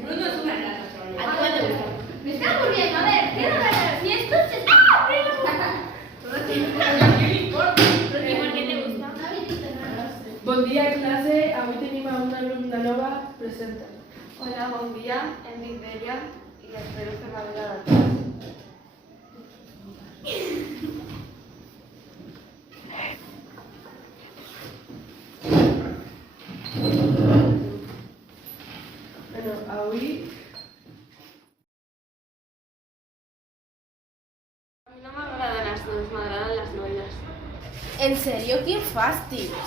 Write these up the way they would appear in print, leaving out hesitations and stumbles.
Bruno es una rata. ¿A ti cuál te gusta? Me está aburriendo, a ver, quiero ganar. Si esto se está... ¿Qué le importa? ¿Y por qué te gusta? Bon dia, classe. Avui tenim a una alumna nova. Presenta. Hola, bon dia, em dic Delia i espero fer la vida de tots. Bueno, avui... A mi no m'agraden les dones, m'agraden les noies. ¿En serio? ¡Qué fastidio!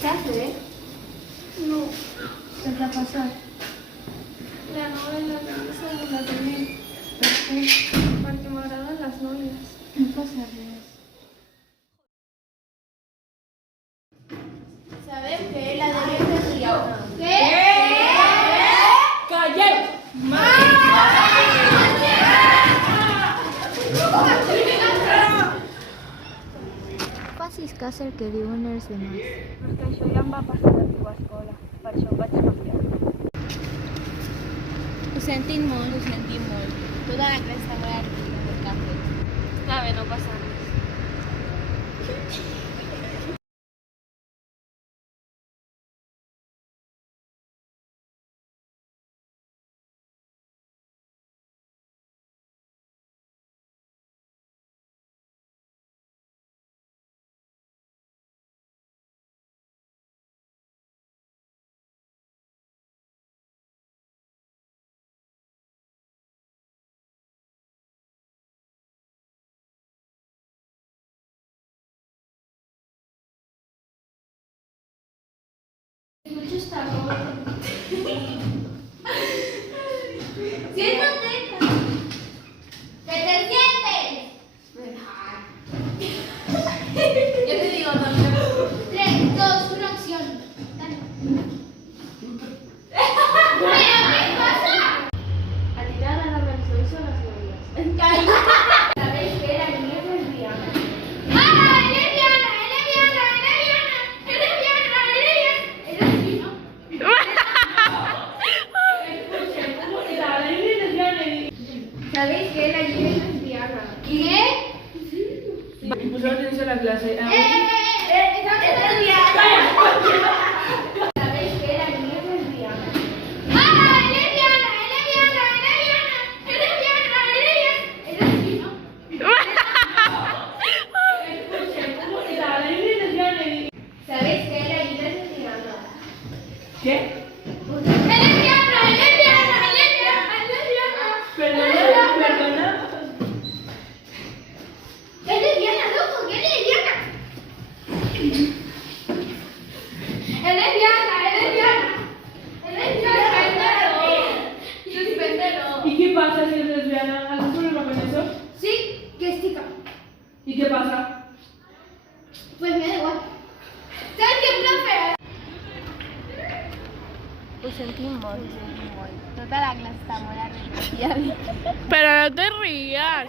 ¿Qué hace? No, ¿qué te ha pasado? La novela que no la tenim. Perquè m'agraden les noies. No pasa res. ¿Sabes qué? La derecha es Rihanna. ¿Qué? Calleu! Facis cas el que diuen els demás. Però és que això ja em va passar a la teva escola. Per això em vaig canviar. Ho sentim molt, ho sentim molt. Tota la classe està molt artista del cafè. Està bé, no passa res. Mucho está roto. Siéntate. ¡Que te sientes! Yo te digo también. 3, 2, 1, acción. Dale. ¿Pero qué pasa? A ti t'agraden els nois o les noies? ¿Sabéis que la niña es lesbiana? ¡Ah! ¡Es lesbiana! ¡Es lesbiana! ¡Es lesbiana! ¡Es lesbiana! ¡Es lesbiana! Es así, ¿no? ¿Sabéis que la niña es lesbiana? ¿Qué? Poseu atenció a la classe. ¡Esa es lesbiana! ¿Sabéis que la niña es lesbiana? ¡Ah! ¡Es lesbiana! ¡Es lesbiana! ¡Es lesbiana! ¡Es lesbiana! Es así, ¿no? ¿Sabéis que la niña es lesbiana? Què? ¡Es lesbiana! ¡Es lesbiana! ¡Es lesbiana! ¡Es lesbiana! Perdona, perdona. ¡Es lesbiana, loco! ¡Es lesbiana! ¡Es lesbiana! ¡Es lesbiana! ¡Es lesbiana! ¡Suspéndelo! ¿Y qué pasa si es lesbiana? ¿Algún problema con eso? Sí, que es chica. ¿Y qué pasa? Pues me da igual. ¿Sabes qué, profe? Ho sentim molt, ho sentim molt. Tota la classe està molt arrepentida. Pero no te rías.